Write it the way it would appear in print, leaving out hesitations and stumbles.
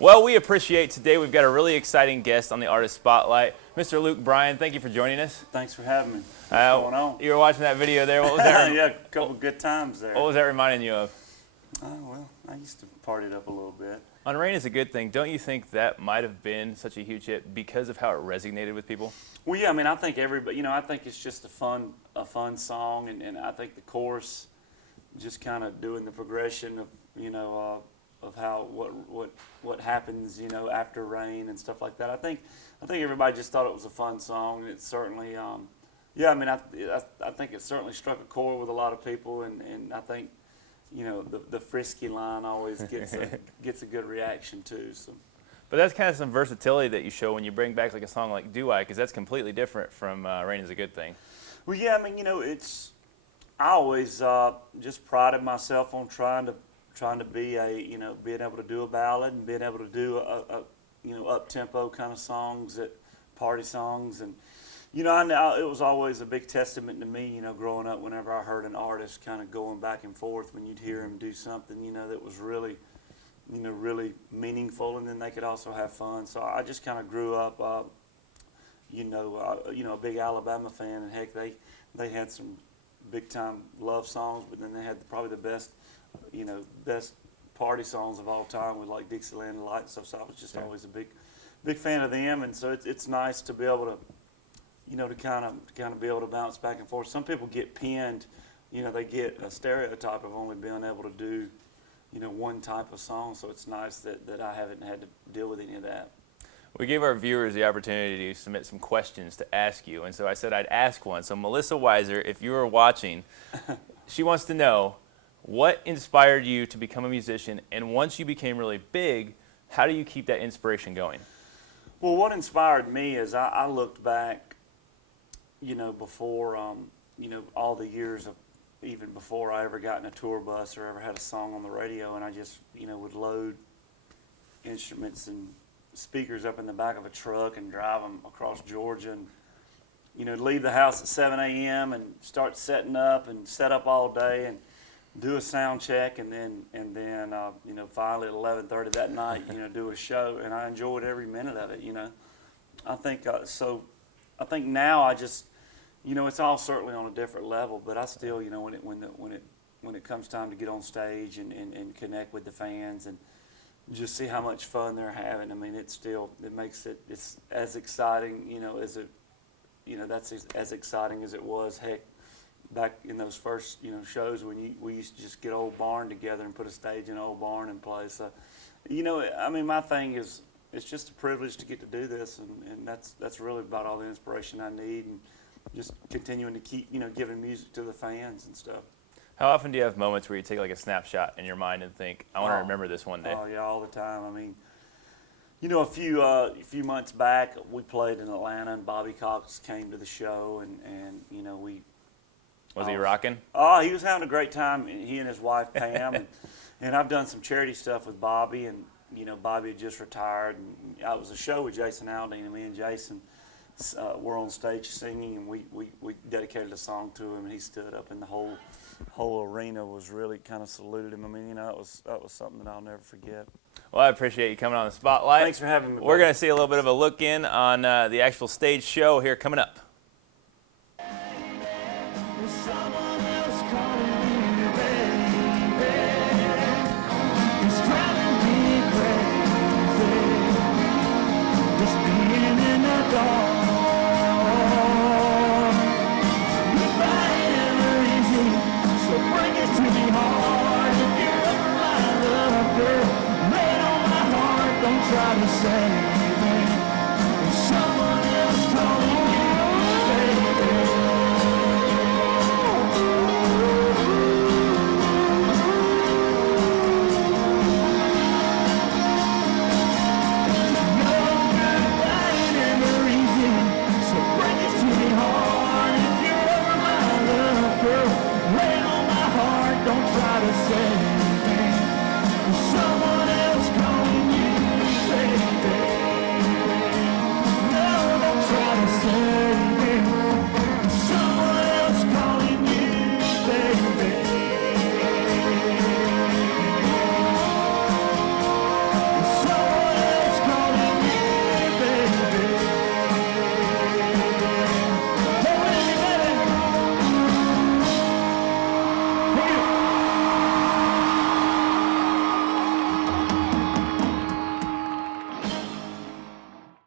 Well, we appreciate today. We've got a really exciting guest on the Artist Spotlight, Mr. Bryan. Thank you for joining us. Thanks for having me. What's going on? You were watching that video there. What was that? Yeah, a couple good times there. What was that reminding you of? Well, I used to party it up a little bit. On Rain is a Good Thing. Don't you think that might have been such a huge hit because of how it resonated with people? Well, yeah. I mean, I think everybody. I think it's just a fun song, and I think the chorus, just kind of doing the progression of of how what happens after rain and stuff like that. I think everybody just thought it was a fun song. It certainly yeah, I mean, I think it certainly struck a chord with a lot of people, and I think the frisky line always gets a good reaction too. So. But that's kind of some versatility that you show when you bring back like a song like Do I, because that's completely different from Rain is a Good Thing. Well, yeah, I mean, I always just prided myself on trying to be being able to do a ballad and being able to do a up tempo kind of songs, party songs, and I know it was always a big testament to me, growing up, whenever I heard an artist kind of going back and forth, when you'd hear him do something, that was really, really meaningful, and then they could also have fun. So I just kind of grew up, a big Alabama fan, and heck, they had some big time love songs, but then they had probably the best party songs of all time with like Dixieland Delight and stuff. So I was just always a big fan of them, and so it's nice to be able to, to kind of be able to bounce back and forth. Some people get pinned, they get a stereotype of only being able to do, one type of song. So it's nice that I haven't had to deal with any of that. We gave our viewers the opportunity to submit some questions to ask you, and so I said I'd ask one. So Melissa Weiser, if you were watching, she wants to know, what inspired you to become a musician, and once you became really big, how do you keep that inspiration going? Well, what inspired me is I looked back, before, all the years of, even before I ever got in a tour bus or ever had a song on the radio, and I just, would load instruments and speakers up in the back of a truck and drive them across Georgia, and, leave the house at 7 a.m. and start setting up and set up all day and do a sound check, and then finally at 11:30 that night, do a show, and I enjoyed every minute of it. I think so. I think now I just, it's all certainly on a different level, but I still, when it comes time to get on stage and connect with the fans and just see how much fun they're having. I mean, it makes it's as exciting, as it, that's as exciting as it was. Heck, back in those first, shows when we used to just get Old Barn together and put a stage in Old Barn and play. So, I mean, my thing is, it's just a privilege to get to do this, and that's really about all the inspiration I need, and just continuing to keep, giving music to the fans and stuff. How often do you have moments where you take like a snapshot in your mind and think, I want to remember this one day? Oh yeah, all the time. I mean, a few months back, we played in Atlanta, and Bobby Cox came to the show, and we. Was he rocking? Oh, he was having a great time. He and his wife Pam, and I've done some charity stuff with Bobby, and Bobby had just retired, and I was a show with Jason Aldean, and me and Jason were on stage singing, and we dedicated a song to him, and he stood up, and the whole arena was really kind of saluted him. I mean, that was something that I'll never forget. Well, I appreciate you coming on the Spotlight. Thanks for having me. We're going to see a little bit of a look in on the actual stage show here coming up. Try to say